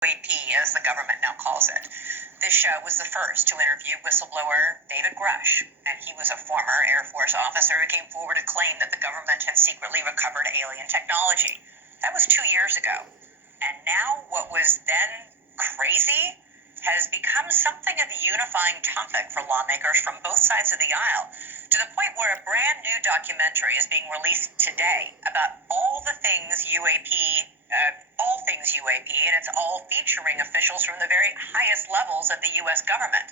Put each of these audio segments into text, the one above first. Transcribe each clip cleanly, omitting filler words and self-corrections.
UAP, as the government now calls it. This show was the first to interview whistleblower David Grush, and he was a former Air Force officer who came forward to claim that the government had secretly recovered alien technology. That was 2 years ago. And now what was then crazy has become something of a unifying topic for lawmakers from both sides of the aisle, to the point where a brand new documentary is being released today about all things UAP, and it's all featuring officials from the very highest levels of the U.S. government.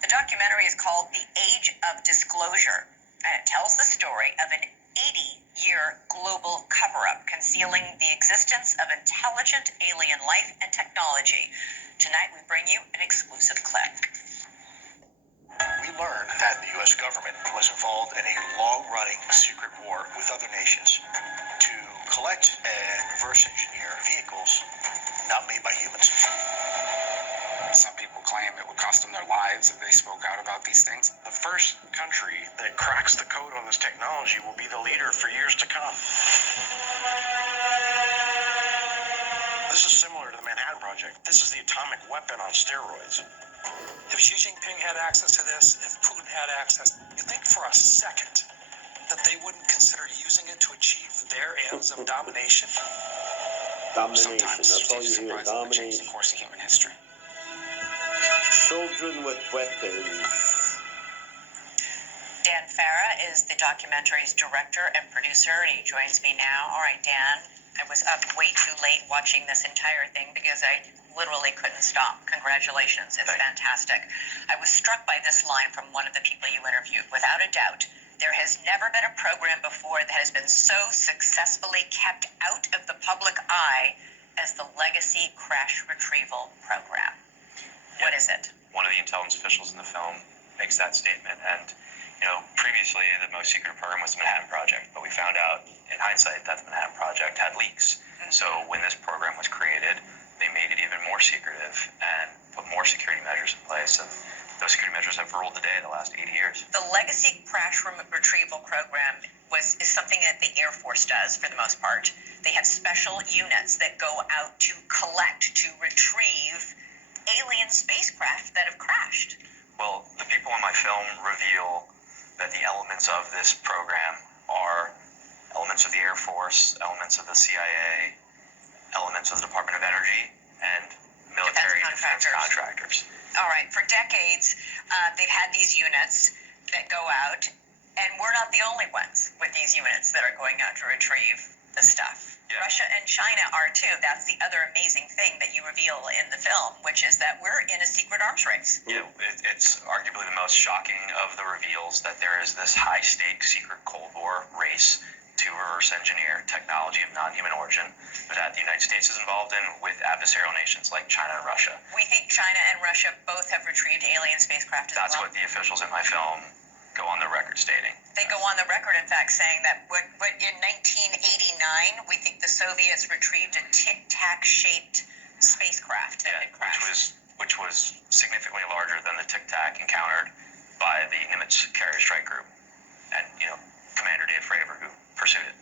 The documentary is called The Age of Disclosure, and it tells the story of an 80-year global cover-up concealing the existence of intelligent alien life and technology. Tonight we bring you an exclusive clip. We learned that the U.S. government was involved in a long-running secret war with other nations to collect and reverse engineer vehicles not made by humans. Some people claim it would cost them their lives if they spoke out about these things. The first country that cracks the code on this technology will be the leader for years to come. This is similar to the Manhattan Project. This is the atomic weapon on steroids. If Xi Jinping had access to this, if Putin had access, you think for a second that they wouldn't consider using it to achieve their ends of domination? Domination, Sometimes that's all you hear, surprises that change domination. the course of human history. Children with weapons. Dan Farah is the documentary's director and producer, and he joins me now. All right, Dan, I was up way too late watching this entire thing because I literally couldn't stop. Congratulations, it's fantastic. I was struck by this line from one of the people you interviewed. Without a doubt, there has never been a program before that has been so successfully kept out of the public eye as the Legacy Crash Retrieval Program. What is it? One of the intelligence officials in the film makes that statement, and previously the most secret program was the Manhattan Project, but we found out in hindsight that the Manhattan Project had leaks. So when this program was created, they made it even more secretive and put more security measures in place, and those security measures have ruled the day the last 80 years. The Legacy Crash Retrieval Program is something that the Air Force does for the most part. They have special units that go out to collect, to retrieve alien spacecraft that have crashed. Well, the people in my film reveal that the elements of this program are elements of the Air Force, elements of the CIA, elements of the Department of Energy, and military defense contractors. All right, for decades, they've had these units that go out, and we're not the only ones with these units that are going out to retrieve the stuff. Yeah. Russia and China are too. That's the other amazing thing that you reveal in the film, which is that we're in a secret arms race. Yeah, it's arguably the most shocking of the reveals that there is this high-stakes secret Cold War race to reverse engineer technology of non-human origin that the United States is involved in with adversarial nations like China and Russia. We think China and Russia both have retrieved alien spacecraft as well. That's what the officials in my film go on the record stating. They go on the record, in fact, saying that in 1989, we think the Soviets retrieved a tic-tac-shaped spacecraft that had crashed. Which was significantly larger than the tic-tac encountered by the Nimitz Carrier Strike Group and, Commander Dave Fravor, who pursued it.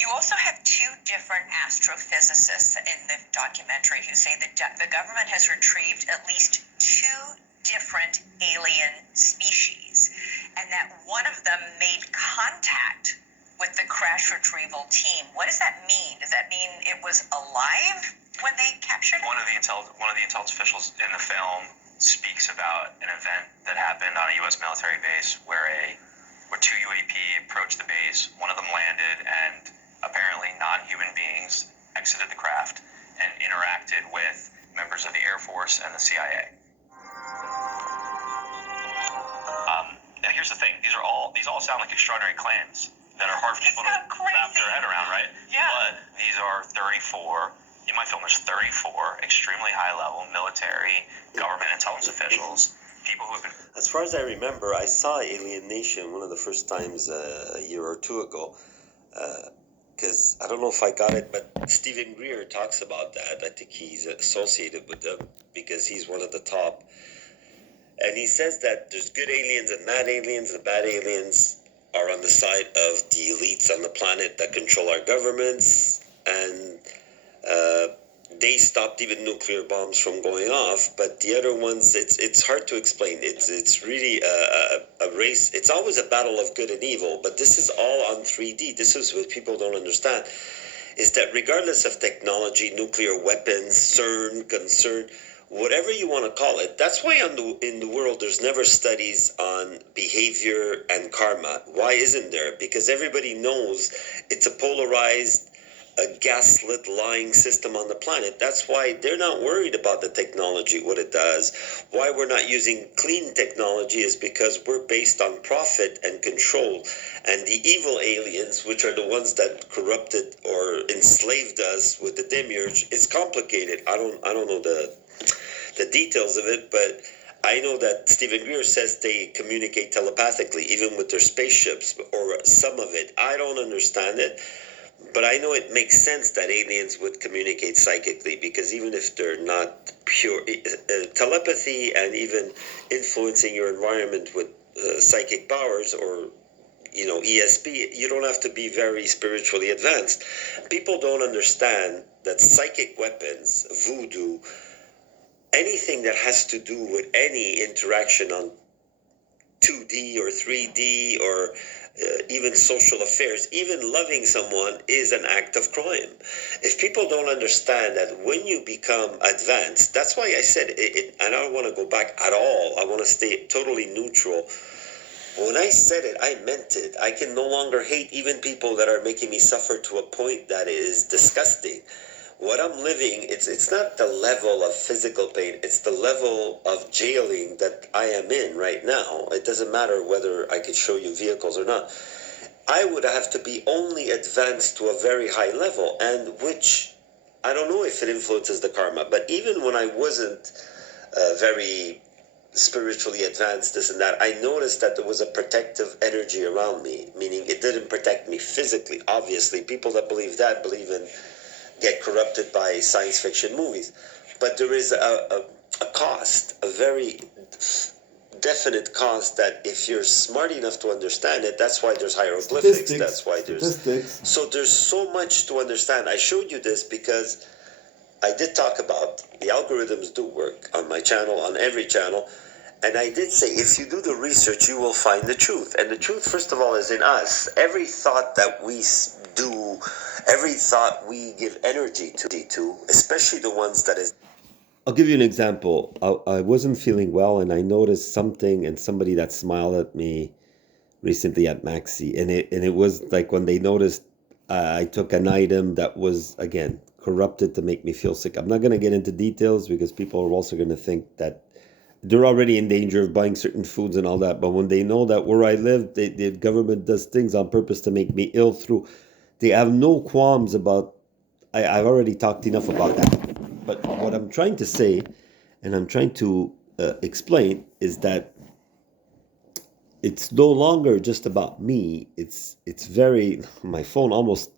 You also have two different astrophysicists in the documentary who say that the government has retrieved at least two different alien species, and that one of them made contact with the crash retrieval team. What does that mean? Does that mean it was alive when they captured it? One of the intelligence officials in the film speaks about an event that happened on a U.S. military base where two UAP approached the base. One of them landed, and apparently non-human beings exited the craft and interacted with members of the Air Force and the CIA. And here's the thing: these all sound like extraordinary claims that are hard for people to wrap their head around, right? Yeah. But these are 34. In my film, there's 34 extremely high-level military, government intelligence officials, people who have been. As far as I remember, I saw Alien Nation one of the first times a year or two ago. Because I don't know if I got it, but Stephen Greer talks about that. I think he's associated with them because he's one of the top. And he says that there's good aliens and bad aliens. The bad aliens are on the side of the elites on the planet that control our governments. And they stopped even nuclear bombs from going off, but the other ones, it's hard to explain. It's really a race. It's always a battle of good and evil, but this is all on 3D. This is what people don't understand, is that regardless of technology, nuclear weapons, CERN, concern, whatever you want to call it, that's why in the world there's never studies on behavior and karma. Why isn't there? Because everybody knows it's a polarized, a gaslit lying system on the planet. That's why they're not worried about the technology, what it does. Why we're not using clean technology is because we're based on profit and control. And the evil aliens, which are the ones that corrupted or enslaved us with the demiurge, it's complicated. I don't know the details of it, but I know that Stephen Greer says they communicate telepathically, even with their spaceships, or some of it. I don't understand it. But I know it makes sense that aliens would communicate psychically, because even if they're not pure telepathy and even influencing your environment with psychic powers or ESP, you don't have to be very spiritually advanced. People don't understand that psychic weapons, voodoo, anything that has to do with any interaction on 2D or 3D or even social affairs, even loving someone is an act of crime. If people don't understand that when you become advanced, that's why I said it, and I don't want to go back at all. I want to stay totally neutral. When I said it, I meant it. I can no longer hate even people that are making me suffer to a point that is disgusting. What I'm living, it's not the level of physical pain, it's the level of jailing that I am in right now. It doesn't matter whether I could show you vehicles or not. I would have to be only advanced to a very high level, and which, I don't know if it influences the karma, but even when I wasn't very spiritually advanced, this and that, I noticed that there was a protective energy around me, meaning it didn't protect me physically. Obviously, people that believe that believe in get corrupted by science fiction movies. But there is a cost, a very definite cost, that if you're smart enough to understand it, that's why there's hieroglyphics, that's why there's... So there's so much to understand. I showed you this because I did talk about the algorithms do work on my channel, on every channel, and I did say if you do the research, you will find the truth. And the truth, first of all, is in us. Every thought that we do, every thought we give energy to, especially the ones that is... I'll give you an example. I wasn't feeling well, and I noticed something and somebody that smiled at me recently at Maxi, and it was like when they noticed I took an item that was, again, corrupted to make me feel sick. I'm not going to get into details because people are also going to think that they're already in danger of buying certain foods and all that. But when they know that where I live, the government does things on purpose to make me ill through, they have no qualms about... I've already talked enough about that. But what I'm trying to say, and I'm trying to explain, is that it's no longer just about me. It's very... My phone almost...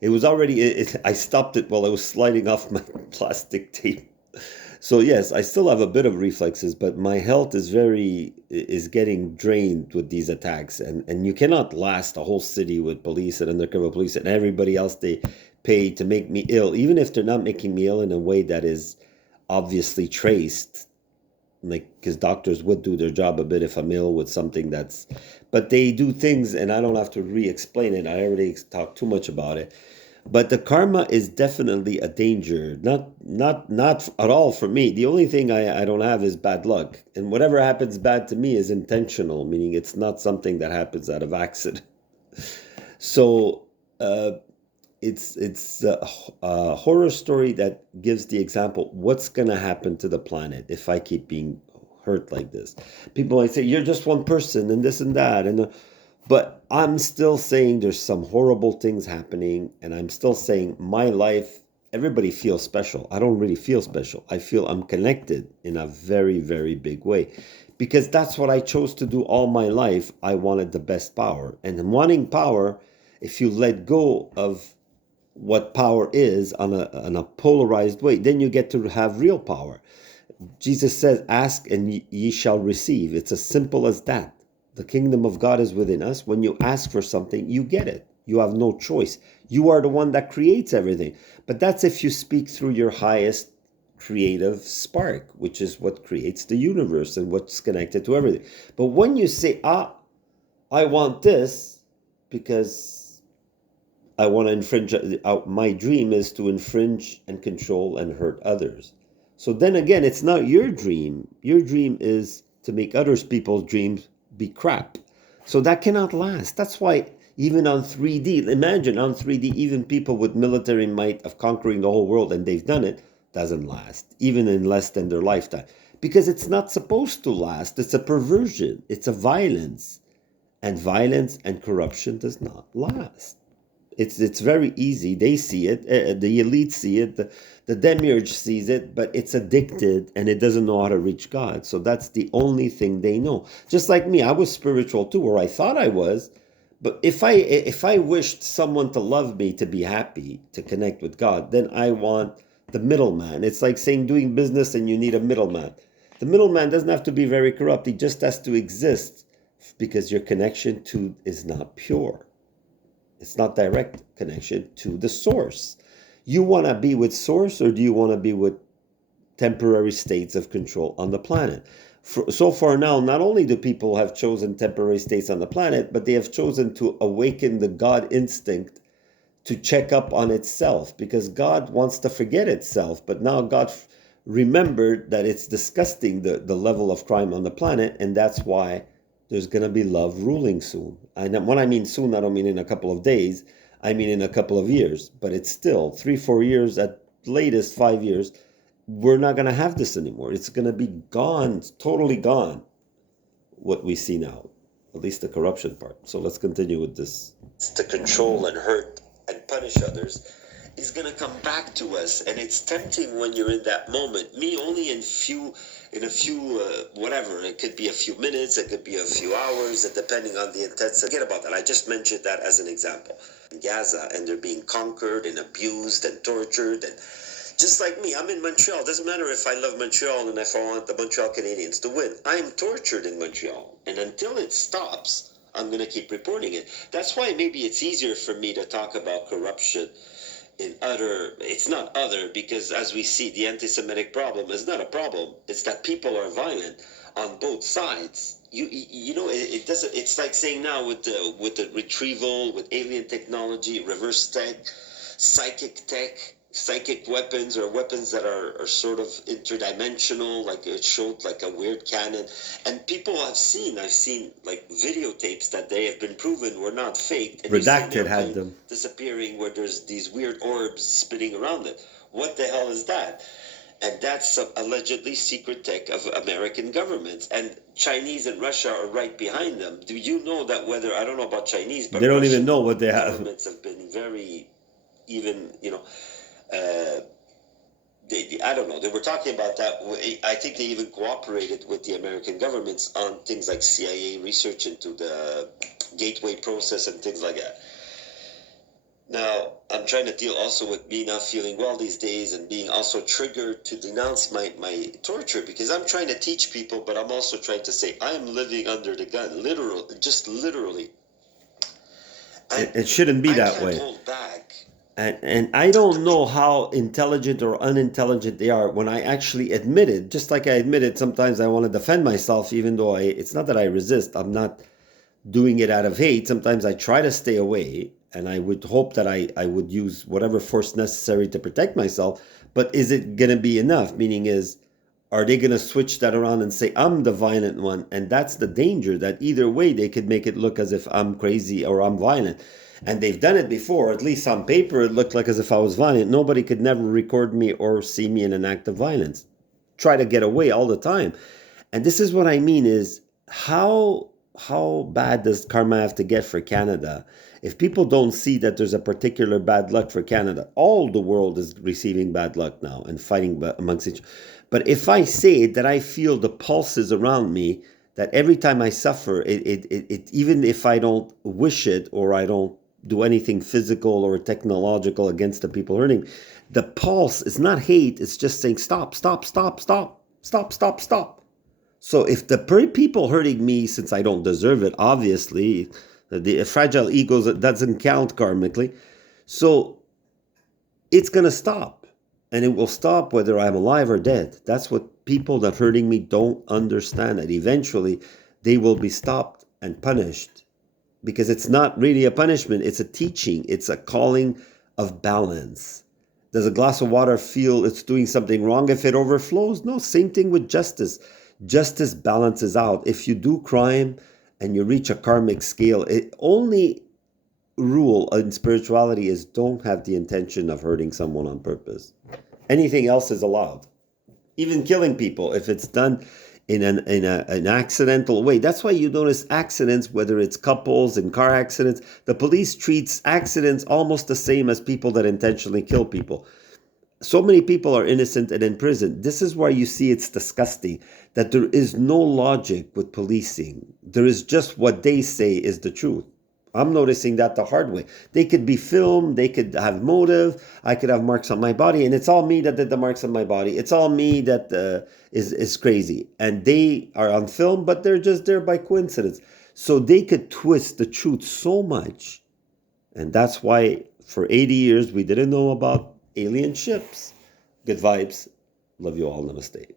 It was already... I stopped it while I was sliding off my plastic tape. So yes, I still have a bit of reflexes, but my health is getting drained with these attacks. And you cannot last a whole city with police and undercover police and everybody else they pay to make me ill, even if they're not making me ill in a way that is obviously traced. Like, because doctors would do their job a bit if I'm ill with something that's... But they do things, and I don't have to re-explain it. I already talked too much about it. But the karma is definitely a danger. Not at all for me. The only thing I don't have is bad luck. And whatever happens bad to me is intentional, meaning it's not something that happens out of accident. So it's a horror story that gives the example, what's going to happen to the planet if I keep being hurt like this? People might say, you're just one person and this and that. But I'm still saying there's some horrible things happening, and I'm still saying my life, everybody feels special. I don't really feel special. I feel I'm connected in a very, very big way, because that's what I chose to do all my life. I wanted the best power. And wanting power, if you let go of what power is on a polarized way, then you get to have real power. Jesus says, ask and ye shall receive. It's as simple as that. The kingdom of God is within us. When you ask for something, you get it. You have no choice. You are the one that creates everything. But that's if you speak through your highest creative spark, which is what creates the universe and what's connected to everything. But when you say, I want this because I want to infringe, my dream is to infringe and control and hurt others. So then again, it's not your dream. Your dream is to make other people's dreams be crap. So that cannot last. That's why even on 3D, imagine on 3D, even people with military might of conquering the whole world, and they've done it, doesn't last, even in less than their lifetime. Because it's not supposed to last. It's a perversion. It's a violence. And violence and corruption does not last. It's very easy. They see it. The elite see it. The demiurge sees it, but it's addicted and it doesn't know how to reach God. So that's the only thing they know. Just like me, I was spiritual too, or I thought I was. But if I wished someone to love me, to be happy, to connect with God, then I want the middleman. It's like saying doing business and you need a middleman. The middleman doesn't have to be very corrupt. He just has to exist because your connection to is not pure. It's not direct connection to the source. You want to be with source, or do you want to be with temporary states of control on the planet? So far now, not only do people have chosen temporary states on the planet, but they have chosen to awaken the God instinct to check up on itself, because God wants to forget itself. But now God remembered that it's disgusting, the level of crime on the planet, and that's why there's going to be love ruling soon. And when I mean soon, I don't mean in a couple of days. I mean in a couple of years. But it's still 3-4 years, at latest 5 years. We're not going to have this anymore. It's going to be gone, totally gone, what we see now, at least the corruption part. So let's continue with this. To control and hurt and punish others is going to come back to us. And it's tempting when you're in that moment. Me, only in a few whatever, it could be a few minutes, it could be a few hours, depending on the intensity. Forget about that. I just mentioned that as an example. In Gaza, and they're being conquered and abused and tortured, and just like me, I'm in Montreal. It doesn't matter if I love Montreal and if I want the Montreal Canadiens to win. I am tortured in Montreal, and until it stops, I'm going to keep reporting it. That's why maybe it's easier for me to talk about corruption in it's not other, because as we see, the anti-Semitic problem is not a problem. It's that people are violent on both sides. You know, it doesn't. It's like saying now with the retrieval, with alien technology, reverse tech, psychic weapons, or weapons that are sort of interdimensional, like it showed like a weird cannon. And people I've seen like videotapes that they have been proven were not faked. And Redacted had them disappearing, where there's these weird orbs spinning around it. What the hell is that? And that's allegedly secret tech of American governments. And Chinese and Russia are right behind them. Do you know that whether, I don't know about Chinese, but they don't even know what they have. Governments have been very, even, you know, I don't know. They were talking about that. I think they even cooperated with the American governments on things like CIA research into the gateway process and things like that. Now, I'm trying to deal also with me not feeling well these days and being also triggered to denounce my torture, because I'm trying to teach people, but I'm also trying to say I'm living under the gun, literally. It shouldn't be that way. Hold back. And I don't know how intelligent or unintelligent they are when I actually admitted, just like I admitted, sometimes I want to defend myself, even though it's not that I resist. I'm not doing it out of hate. Sometimes I try to stay away, and I would hope that I would use whatever force necessary to protect myself. But is it going to be enough? Meaning are they going to switch that around and say, I'm the violent one? And that's the danger, that either way they could make it look as if I'm crazy or I'm violent. And they've done it before. At least on paper, it looked like as if I was violent. Nobody could never record me or see me in an act of violence. Try to get away all the time. And this is what I mean is, how bad does karma have to get for Canada? If people don't see that there's a particular bad luck for Canada, all the world is receiving bad luck now and fighting amongst each other. But if I say that I feel the pulses around me, that every time I suffer, it even if I don't wish it or I don't do anything physical or technological against the people hurting, the pulse is not hate, it's just saying stop. So if the people hurting me, since I don't deserve it, obviously, The fragile egos, that doesn't count karmically. So it's going to stop. And it will stop whether I'm alive or dead. That's what people that hurting me don't understand. That eventually they will be stopped and punished. Because it's not really a punishment. It's a teaching. It's a calling of balance. Does a glass of water feel it's doing something wrong if it overflows? No, same thing with justice. Justice balances out. If you do crime and you reach a karmic scale, it only rule in spirituality is don't have the intention of hurting someone on purpose. Anything else is allowed. Even killing people, if it's done in an accidental way. That's why you notice accidents, whether it's couples and car accidents, the police treats accidents almost the same as people that intentionally kill people. So many people are innocent and in prison. This is why you see it's disgusting, that there is no logic with policing. There is just what they say is the truth. I'm noticing that the hard way. They could be filmed, they could have motive, I could have marks on my body, and it's all me that did the marks on my body. It's all me that is crazy. And they are on film, but they're just there by coincidence. So they could twist the truth so much. And that's why for 80 years we didn't know about alien ships. Good vibes. Love you all. Namaste.